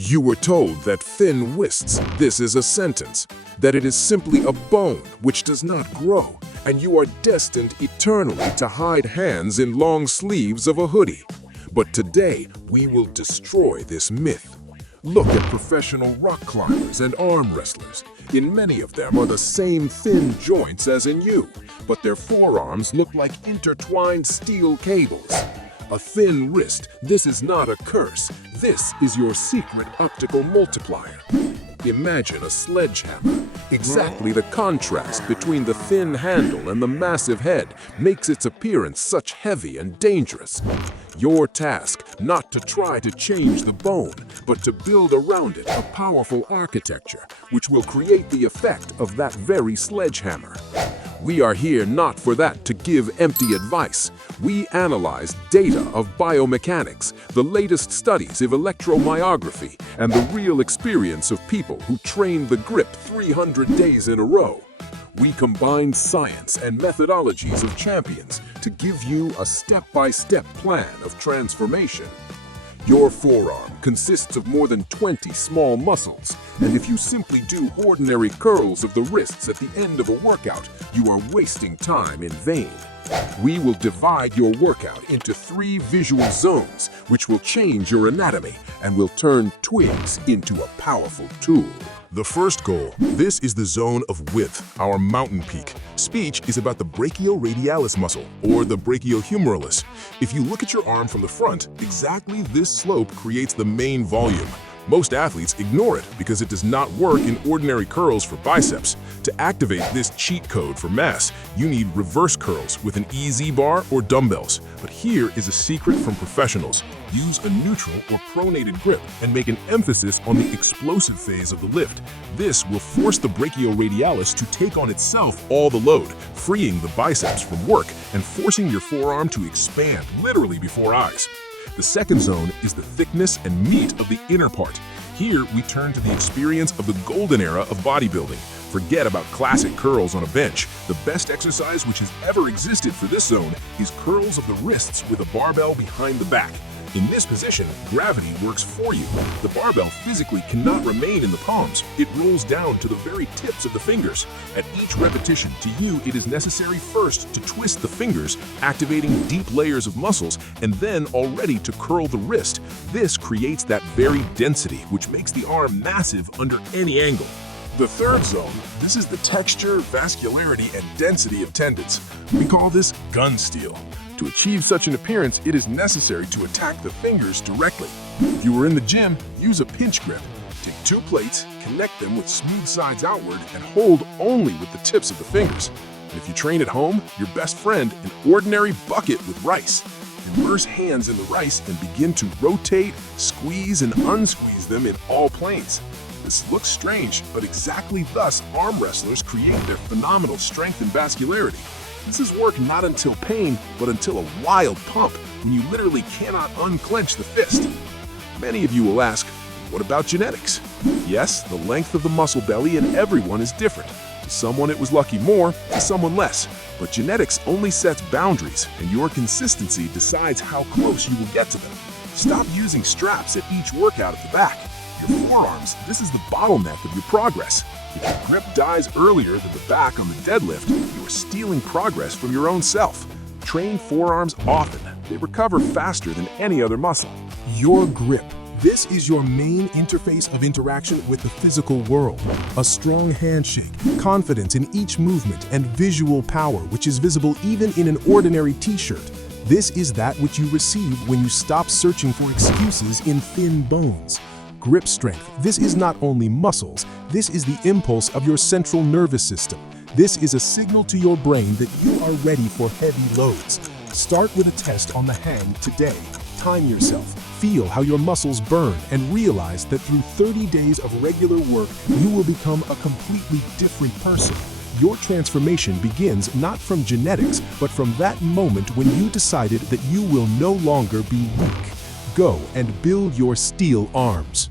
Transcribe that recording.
You were told that thin wrists, this is a sentence, that it is simply a bone which does not grow, and you are destined eternally to hide hands in long sleeves of a hoodie. But today, we will destroy this myth. Look at professional rock climbers and arm wrestlers. In many of them are the same thin joints as in you, but their forearms look like intertwined steel cables. A thin wrist, this is not a curse. This is your secret optical multiplier. Imagine a sledgehammer. Exactly the contrast between the thin handle and the massive head makes its appearance such heavy and dangerous. Your task, not to try to change the bone, but to build around it a powerful architecture which will create the effect of that very sledgehammer. We are here not for that to give empty advice. We analyze data of biomechanics, the latest studies of electromyography, and the real experience of people who trained the grip 300 days in a row. We combine science and methodologies of champions to give you a step-by-step plan of transformation. Your forearm consists of more than 20 small muscles, and if you simply do ordinary curls of the wrists at the end of a workout, you are wasting time in vain. We will divide your workout into 3 visual zones, which will change your anatomy and will turn twigs into a powerful tool. The first goal, this is the zone of width, our mountain peak. Speech is about the brachioradialis muscle, or the brachioradialis. If you look at your arm from the front, exactly this slope creates the main volume. Most athletes ignore it because it does not work in ordinary curls for biceps. To activate this cheat code for mass, you need reverse curls with an EZ bar or dumbbells. But here is a secret from professionals. Use a neutral or pronated grip and make an emphasis on the explosive phase of the lift. This will force the brachioradialis to take on itself all the load, freeing the biceps from work and forcing your forearm to expand literally before eyes. The second zone is the thickness and meat of the inner part. Here, we turn to the experience of the golden era of bodybuilding. Forget about classic curls on a bench. The best exercise which has ever existed for this zone is curls of the wrists with a barbell behind the back. In this position, gravity works for you. The barbell physically cannot remain in the palms. It rolls down to the very tips of the fingers. At each repetition, to you, it is necessary first to twist the fingers, activating deep layers of muscles, and then already to curl the wrist. This creates that very density, which makes the arm massive under any angle. The third zone, this is the texture, vascularity, and density of tendons. We call this gun steel. To achieve such an appearance, it is necessary to attack the fingers directly. If you are in the gym, use a pinch grip. Take 2 plates, connect them with smooth sides outward, and hold only with the tips of the fingers. And if you train at home, your best friend, an ordinary bucket with rice. Immerse hands in the rice and begin to rotate, squeeze, and unsqueeze them in all planes. This looks strange, but exactly thus arm wrestlers create their phenomenal strength and vascularity. This is work not until pain, but until a wild pump, when you literally cannot unclench the fist. Many of you will ask, what about genetics? Yes, the length of the muscle belly in everyone is different. To someone it was lucky more, to someone less. But genetics only sets boundaries, and your consistency decides how close you will get to them. Stop using straps at each workout at the back. Your forearms, this is the bottleneck of your progress. If your grip dies earlier than the back on the deadlift, you are stealing progress from your own self. Train forearms often. They recover faster than any other muscle. Your grip. This is your main interface of interaction with the physical world. A strong handshake, confidence in each movement, and visual power which is visible even in an ordinary t-shirt. This is that which you receive when you stop searching for excuses in thin bones. Grip strength. This is not only muscles, this is the impulse of your central nervous system. This is a signal to your brain that you are ready for heavy loads. Start with a test on the hand today. Time yourself. Feel how your muscles burn and realize that through 30 days of regular work, you will become a completely different person. Your transformation begins not from genetics, but from that moment when you decided that you will no longer be weak. Go and build your steel arms.